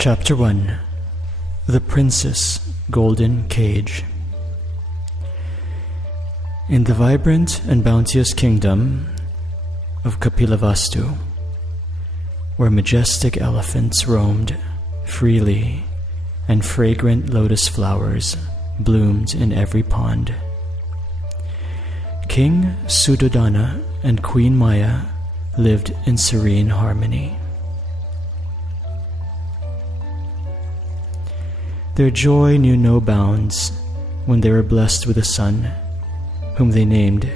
Chapter 1. The Prince's Golden Cage. In the vibrant and bounteous kingdom of Kapilavastu, where majestic elephants roamed freely and fragrant lotus flowers bloomed in every pond, King Suddhodana and Queen Maya lived in serene harmony. Their joy knew no bounds when they were blessed with a son, whom they named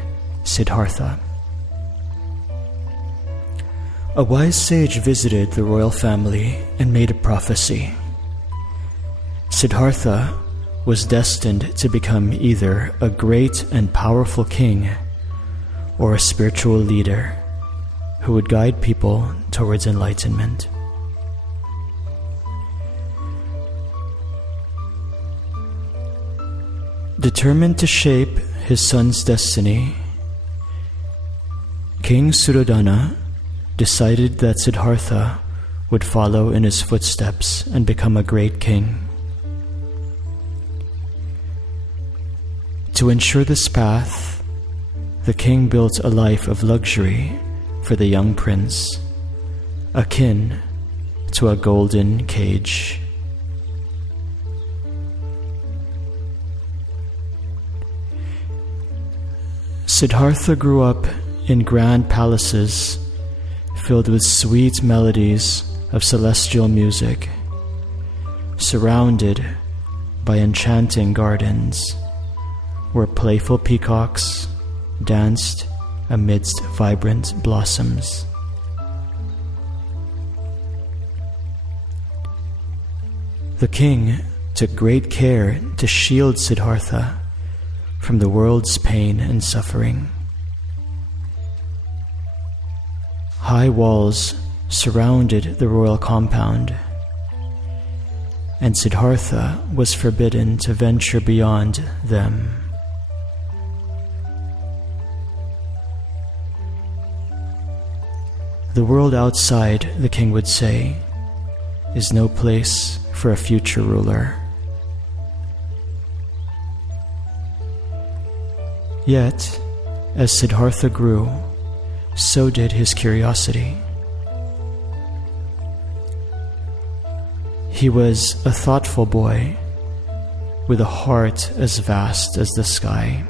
Siddhartha. A wise sage visited the royal family and made a prophecy. Siddhartha was destined to become either a great and powerful king or a spiritual leader who would guide people towards enlightenment. Determined to shape his son's destiny, King Suddhodana decided that Siddhartha would follow in his footsteps and become a great king. To ensure this path, the king built a life of luxury for the young prince, akin to a golden cage. Siddhartha grew up in grand palaces filled with sweet melodies of celestial music, surrounded by enchanting gardens where playful peacocks danced amidst vibrant blossoms. The king took great care to shield Siddhartha from the world's pain and suffering. High walls surrounded the royal compound, and Siddhartha was forbidden to venture beyond them. The world outside, the king would say, is no place for a future ruler. Yet, as Siddhartha grew, so did his curiosity. He was a thoughtful boy with a heart as vast as the sky.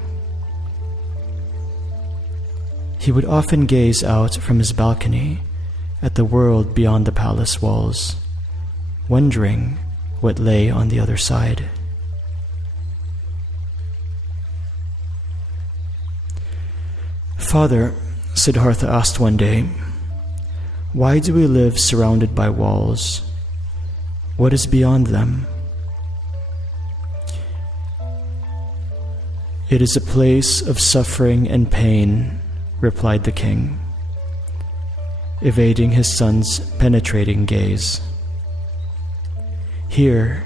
He would often gaze out from his balcony at the world beyond the palace walls, wondering what lay on the other side. "Father," Siddhartha asked one day, "why do we live surrounded by walls? What is beyond them?" "It is a place of suffering and pain," replied the king, evading his son's penetrating gaze. "Here,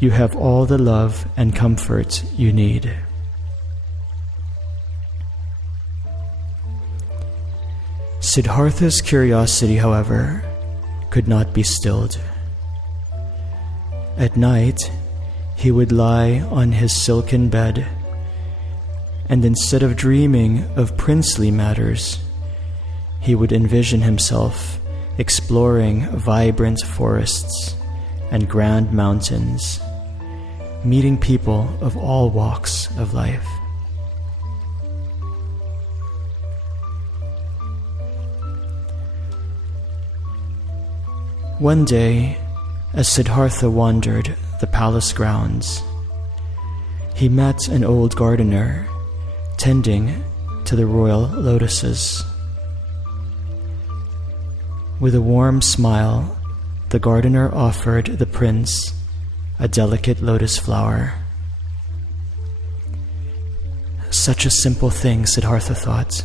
you have all the love and comfort you need." Siddhartha's curiosity, however, could not be stilled. At night, he would lie on his silken bed, and instead of dreaming of princely matters, he would envision himself exploring vibrant forests and grand mountains, meeting people of all walks of life. One day, as Siddhartha wandered the palace grounds, he met an old gardener tending to the royal lotuses. With a warm smile, the gardener offered the prince a delicate lotus flower. Such a simple thing, Siddhartha thought,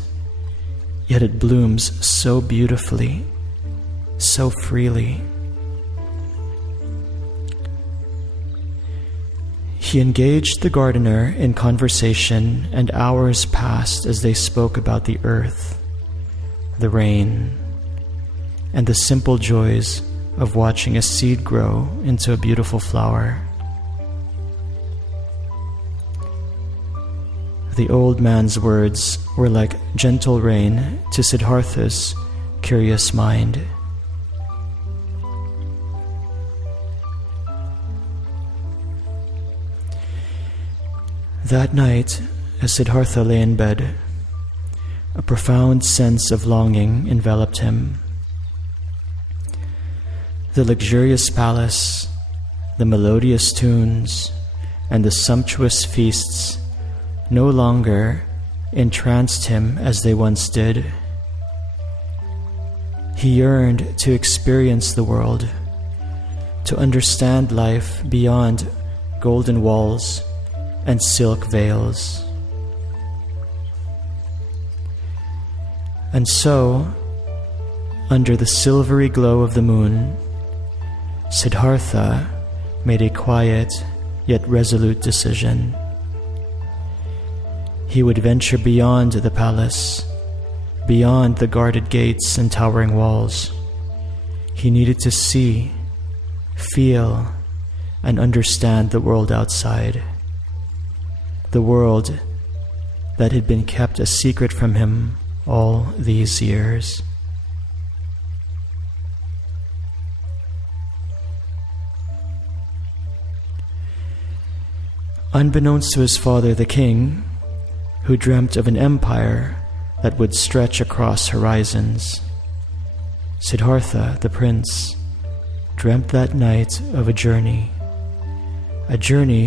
yet it blooms so beautifully, so freely. He engaged the gardener in conversation, and hours passed as they spoke about the earth, the rain, and the simple joys of watching a seed grow into a beautiful flower. The old man's words were like gentle rain to Siddhartha's curious mind. That night, as Siddhartha lay in bed, a profound sense of longing enveloped him. The luxurious palace, the melodious tunes, and the sumptuous feasts no longer entranced him as they once did. He yearned to experience the world, to understand life beyond golden walls and silk veils. And so, under the silvery glow of the moon, Siddhartha made a quiet yet resolute decision. He would venture beyond the palace, beyond the guarded gates and towering walls. He needed to see, feel, and understand the world outside. The world that had been kept a secret from him all these years. Unbeknownst to his father, the king, who dreamt of an empire that would stretch across horizons, Siddhartha, the prince, dreamt that night of a journey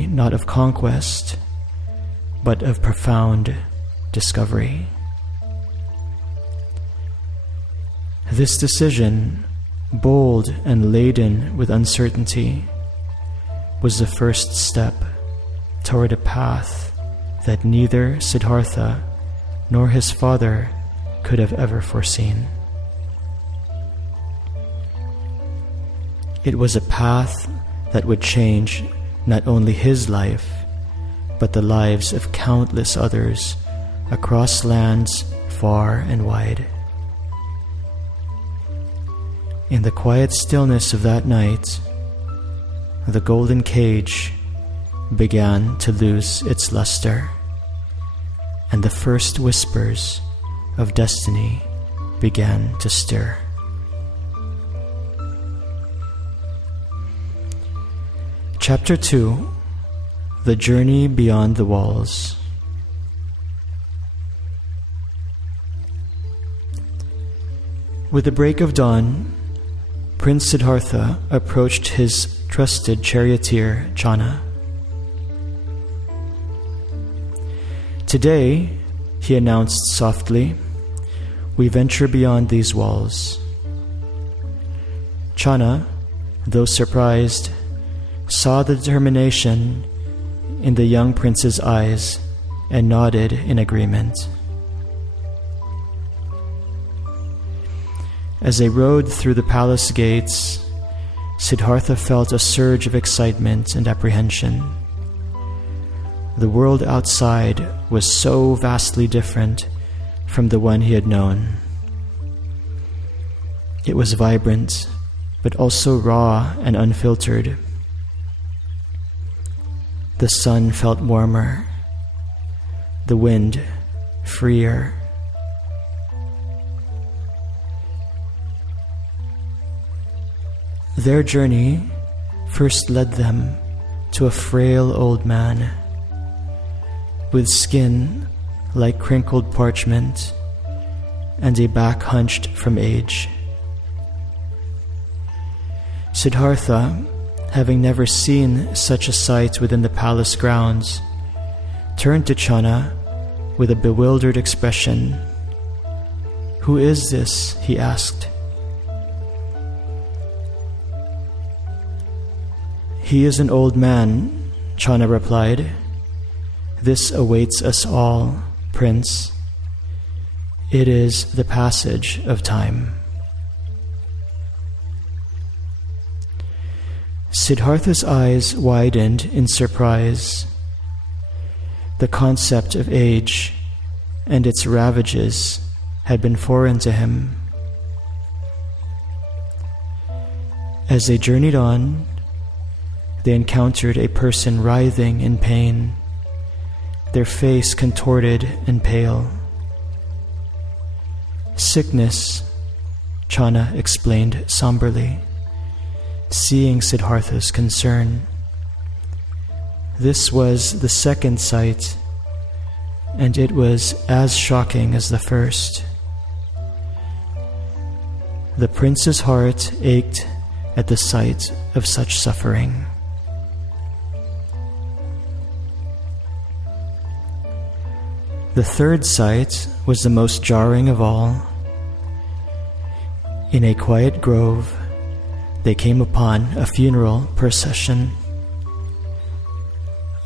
not of conquest, but of profound discovery. This decision, bold and laden with uncertainty, was the first step toward a path that neither Siddhartha nor his father could have ever foreseen. It was a path that would change not only his life, but the lives of countless others across lands far and wide. In the quiet stillness of that night, the golden cage began to lose its luster, and the first whispers of destiny began to stir. Chapter 2: The Journey Beyond the Walls. With the break of dawn, Prince Siddhartha approached his trusted charioteer, Channa. "Today," he announced softly, "we venture beyond these walls." Channa, though surprised, saw the determination in the young prince's eyes and nodded in agreement. As they rode through the palace gates, Siddhartha felt a surge of excitement and apprehension. The world outside was so vastly different from the one he had known. It was vibrant, but also raw and unfiltered. The sun felt warmer, the wind freer. Their journey first led them to a frail old man with skin like crinkled parchment and a back hunched from age. Siddhartha, having never seen such a sight within the palace grounds, turned to Channa with a bewildered expression. "Who is this?" he asked. "He is an old man," Channa replied. "This awaits us all, Prince. It is the passage of time." Siddhartha's eyes widened in surprise. The concept of age and its ravages had been foreign to him. As they journeyed on, they encountered a person writhing in pain, their face contorted and pale. Sickness, Channa explained somberly, seeing Siddhartha's concern. This was the second sight, and it was as shocking as the first. The prince's heart ached at the sight of such suffering. The third sight was the most jarring of all. In a quiet grove, they came upon a funeral procession.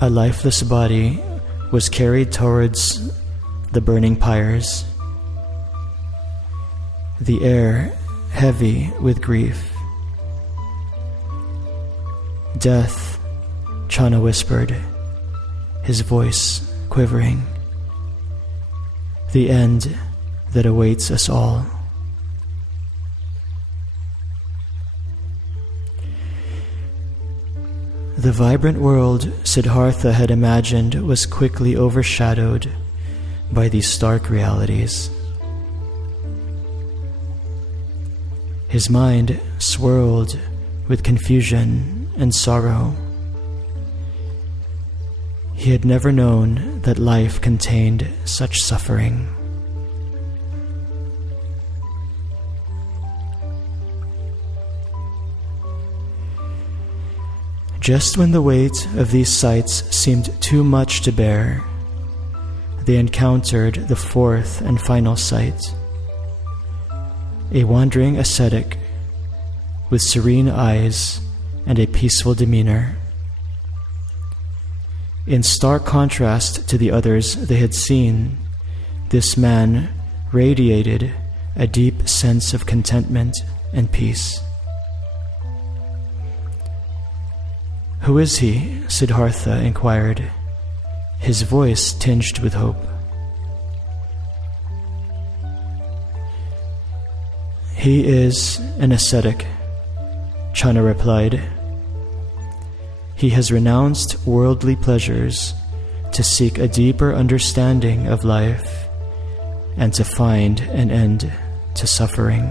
A lifeless body was carried towards the burning pyres, the air heavy with grief. "Death," Channa whispered, his voice quivering. "The end that awaits us all." The vibrant world Siddhartha had imagined was quickly overshadowed by these stark realities. His mind swirled with confusion and sorrow. He had never known that life contained such suffering. Just when the weight of these sights seemed too much to bear, they encountered the fourth and final sight. A wandering ascetic with serene eyes and a peaceful demeanor. In stark contrast to the others they had seen, this man radiated a deep sense of contentment and peace. "Who is he?" Siddhartha inquired, his voice tinged with hope. "He is an ascetic," Channa replied. "He has renounced worldly pleasures to seek a deeper understanding of life and to find an end to suffering."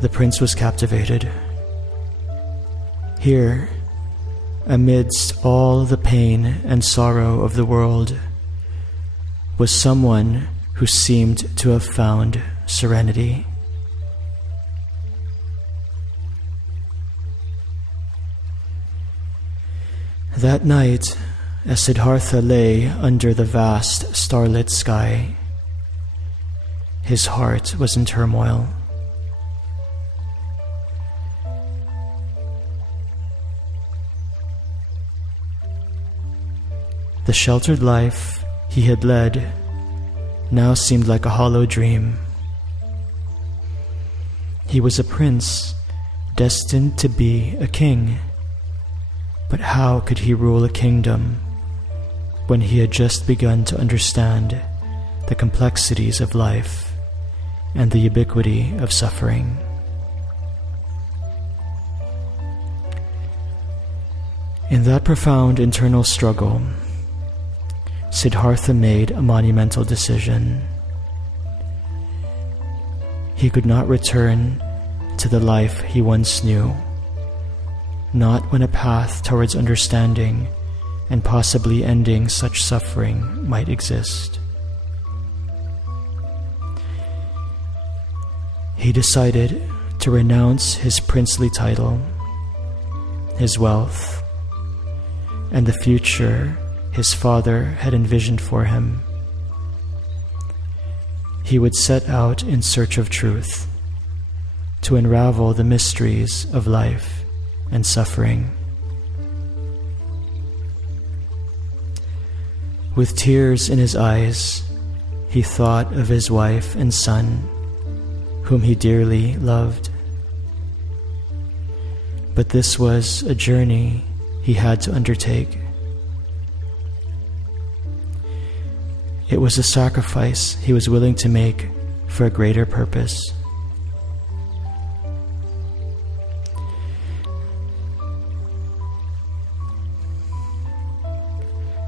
The prince was captivated. Here, amidst all the pain and sorrow of the world, was someone who seemed to have found serenity. That night, as Siddhartha lay under the vast starlit sky, his heart was in turmoil. The sheltered life he had led now seemed like a hollow dream. He was a prince, destined to be a king. But how could he rule a kingdom when he had just begun to understand the complexities of life and the ubiquity of suffering? In that profound internal struggle, Siddhartha made a monumental decision. He could not return to the life he once knew, not when a path towards understanding and possibly ending such suffering might exist. He decided to renounce his princely title, his wealth, and the future his father had envisioned for him. He would set out in search of truth, to unravel the mysteries of life and suffering. With tears in his eyes, he thought of his wife and son, whom he dearly loved. But this was a journey he had to undertake. It was a sacrifice he was willing to make for a greater purpose.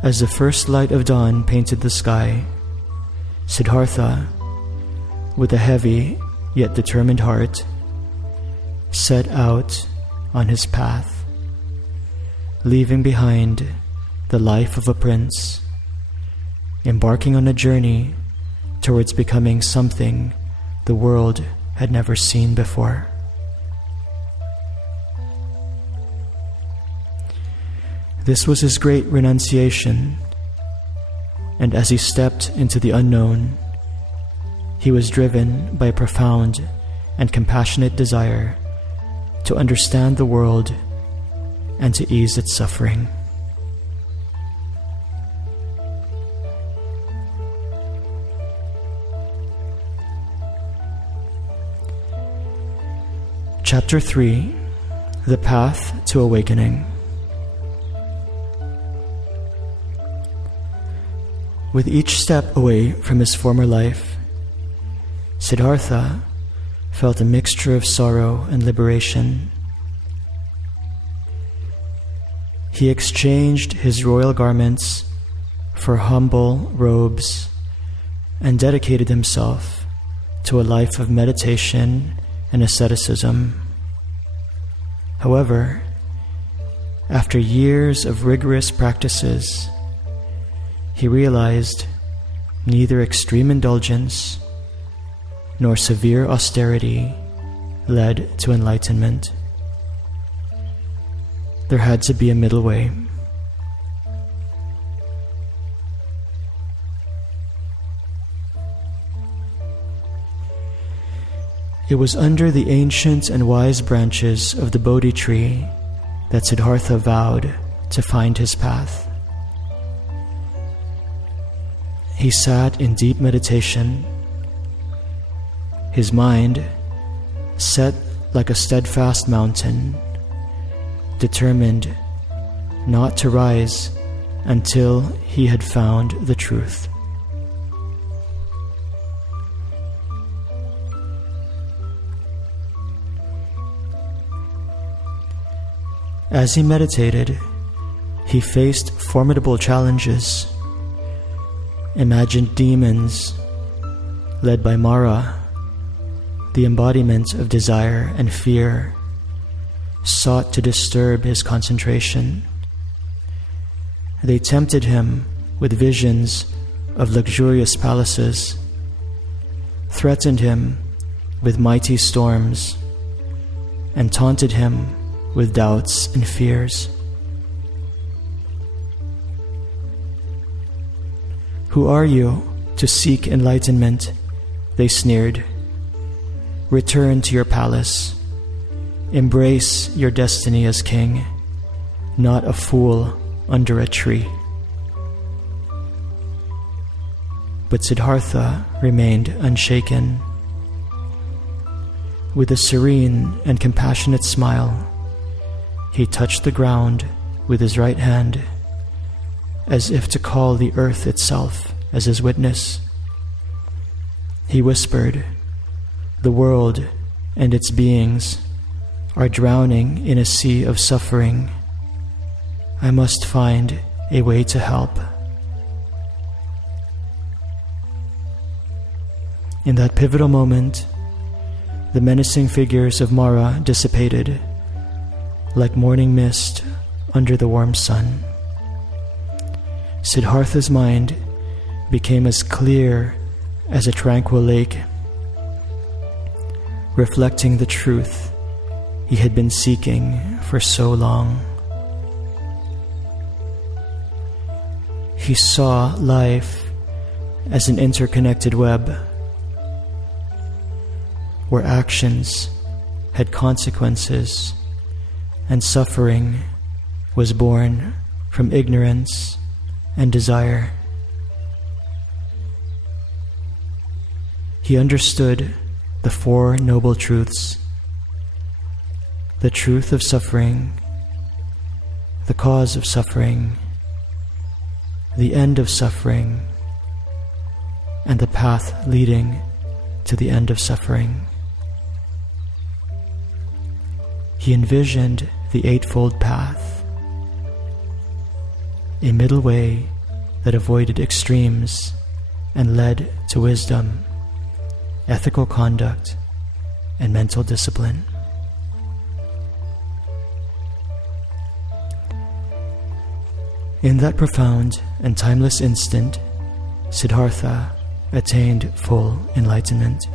As the first light of dawn painted the sky, Siddhartha, with a heavy yet determined heart, set out on his path, leaving behind the life of a prince, embarking on a journey towards becoming something the world had never seen before. This was his great renunciation, and as he stepped into the unknown, he was driven by a profound and compassionate desire to understand the world and to ease its suffering. Chapter 3: The Path to Awakening. With each step away from his former life, Siddhartha felt a mixture of sorrow and liberation. He exchanged his royal garments for humble robes and dedicated himself to a life of meditation and asceticism. However, after years of rigorous practices, he realized neither extreme indulgence nor severe austerity led to enlightenment. There had to be a middle way. It was under the ancient and wise branches of the Bodhi tree that Siddhartha vowed to find his path. He sat in deep meditation, his mind set like a steadfast mountain, determined not to rise until he had found the truth. As he meditated, he faced formidable challenges. Imagined demons, led by Mara, the embodiment of desire and fear, sought to disturb his concentration. They tempted him with visions of luxurious palaces, threatened him with mighty storms, and taunted him with doubts and fears. "Who are you to seek enlightenment?" they sneered. "Return to your palace. Embrace your destiny as king, not a fool under a tree." But Siddhartha remained unshaken. With a serene and compassionate smile, he touched the ground with his right hand, as if to call the earth itself as his witness. He whispered, "The world and its beings are drowning in a sea of suffering. I must find a way to help." In that pivotal moment, the menacing figures of Mara dissipated, like morning mist under the warm sun. Siddhartha's mind became as clear as a tranquil lake, reflecting the truth he had been seeking for so long. He saw life as an interconnected web, where actions had consequences and suffering was born from ignorance and desire. He understood the Four Noble Truths: the truth of suffering, the cause of suffering, the end of suffering, and the path leading to the end of suffering. He envisioned the Eightfold Path, a middle way that avoided extremes and led to wisdom, ethical conduct, and mental discipline. In that profound and timeless instant, Siddhartha attained full enlightenment.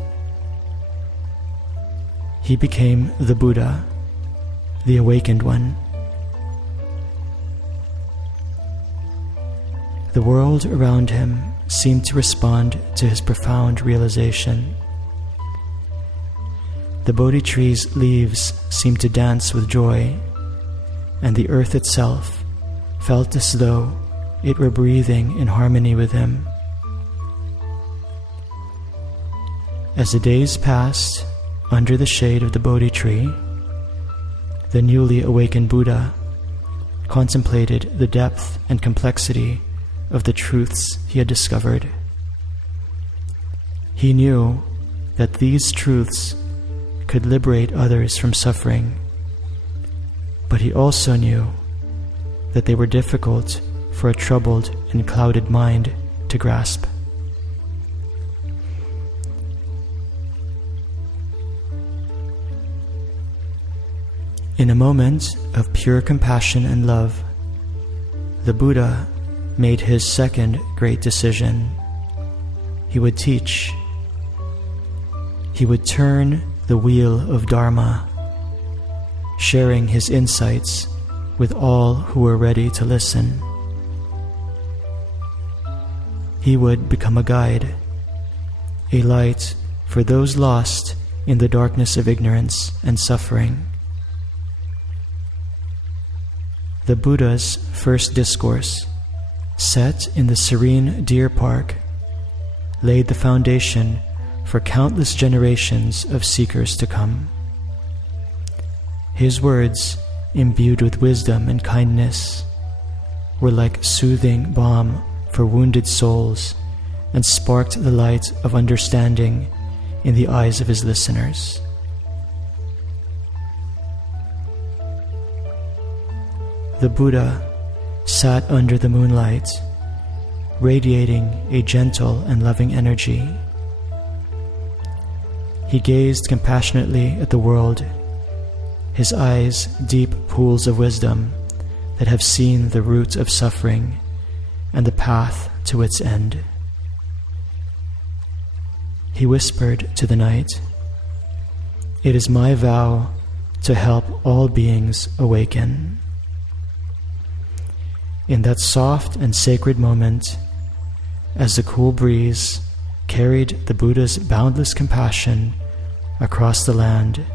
He became the Buddha, the awakened one. The world around him seemed to respond to his profound realization. The Bodhi tree's leaves seemed to dance with joy, and the earth itself felt as though it were breathing in harmony with him. As the days passed under the shade of the Bodhi tree, the newly awakened Buddha contemplated the depth and complexity of the truths he had discovered. He knew that these truths could liberate others from suffering, but he also knew that they were difficult for a troubled and clouded mind to grasp. In a moment of pure compassion and love, the Buddha made his second great decision. He would teach. He would turn the wheel of Dharma, sharing his insights with all who were ready to listen. He would become a guide, a light for those lost in the darkness of ignorance and suffering. The Buddha's first discourse, set in the serene deer park, laid the foundation for countless generations of seekers to come. His words, imbued with wisdom and kindness, were like soothing balm for wounded souls and sparked the light of understanding in the eyes of his listeners. The Buddha sat under the moonlight, radiating a gentle and loving energy. He gazed compassionately at the world, his eyes deep pools of wisdom that have seen the root of suffering and the path to its end. He whispered to the night, "It is my vow to help all beings awaken." In that soft and sacred moment, as the cool breeze carried the Buddha's boundless compassion across the land,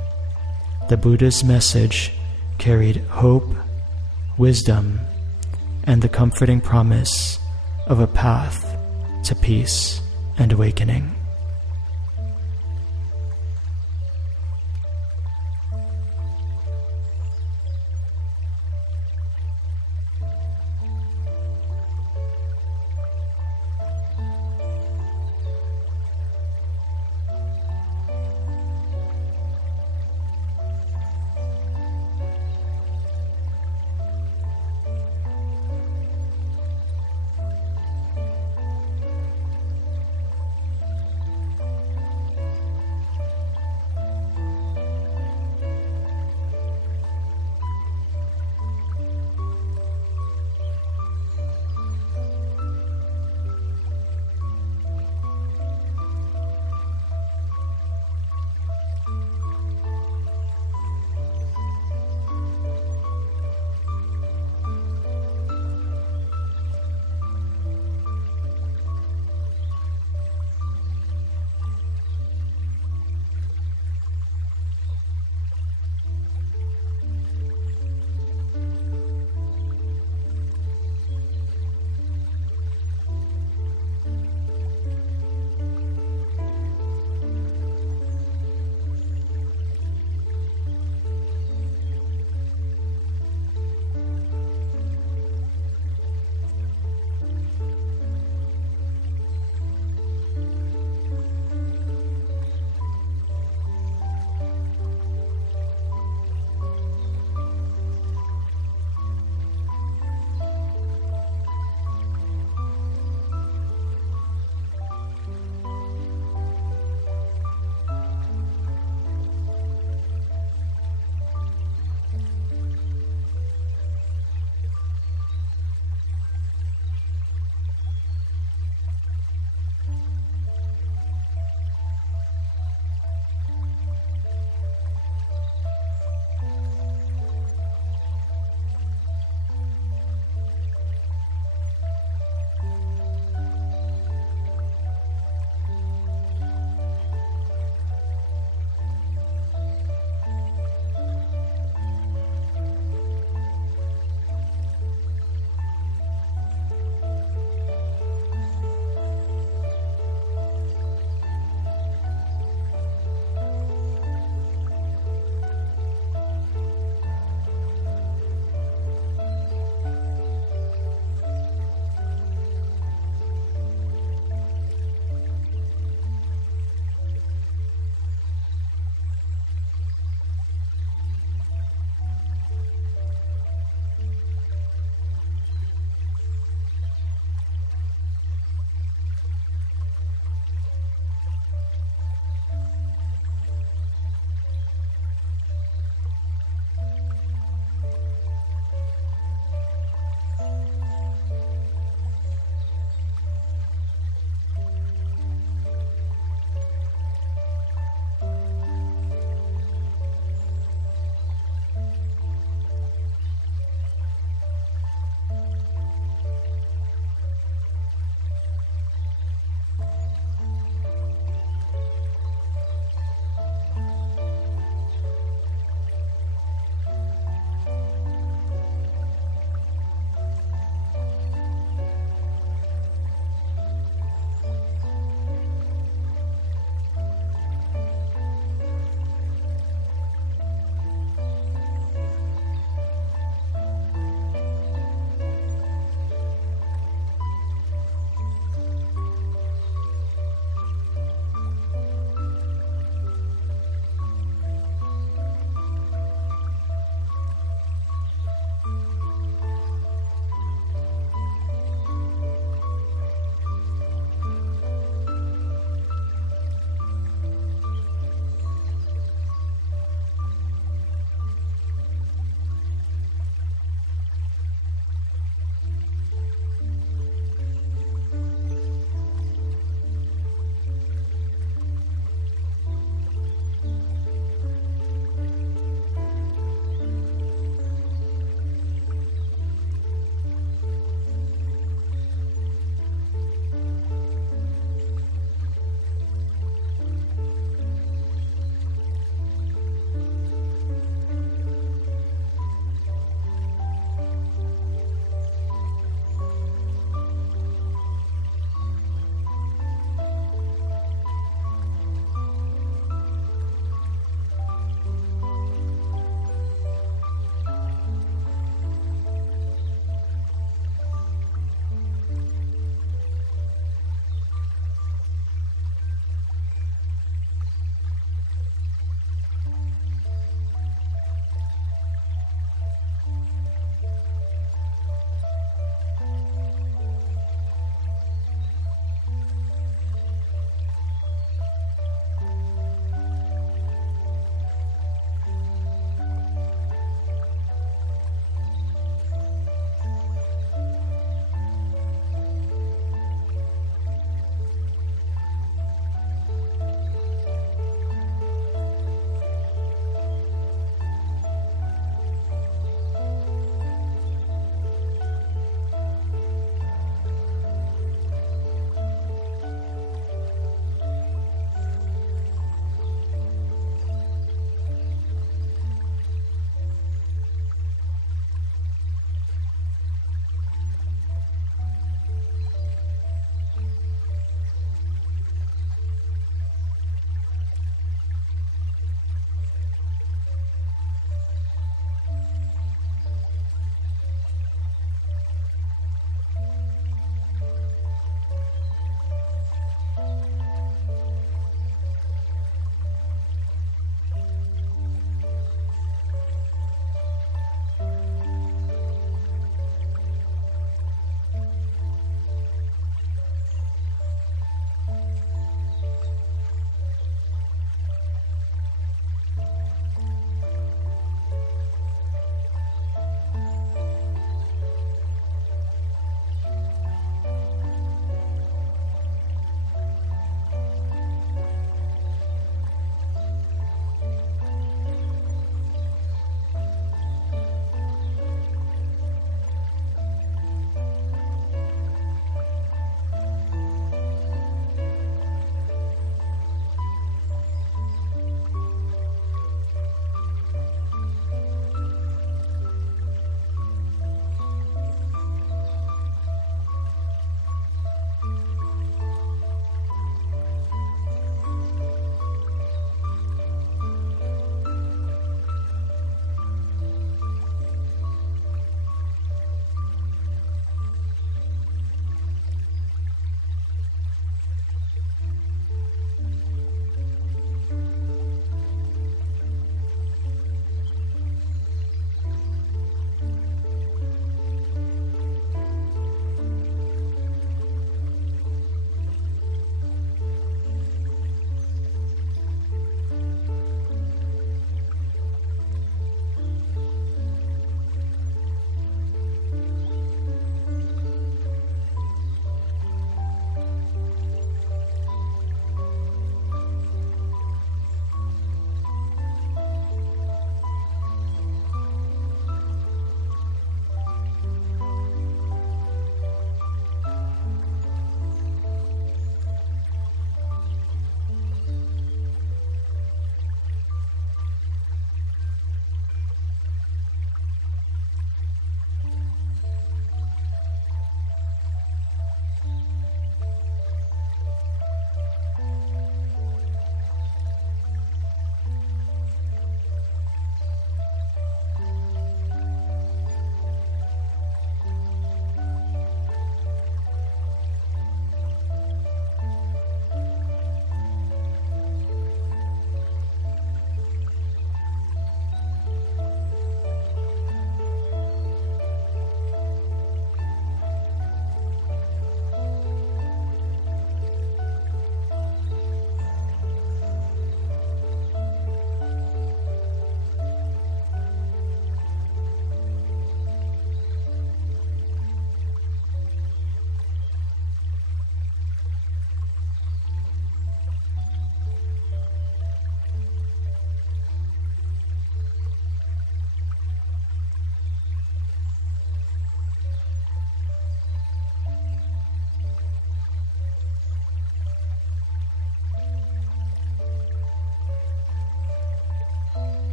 the Buddha's message carried hope, wisdom, and the comforting promise of a path to peace and awakening.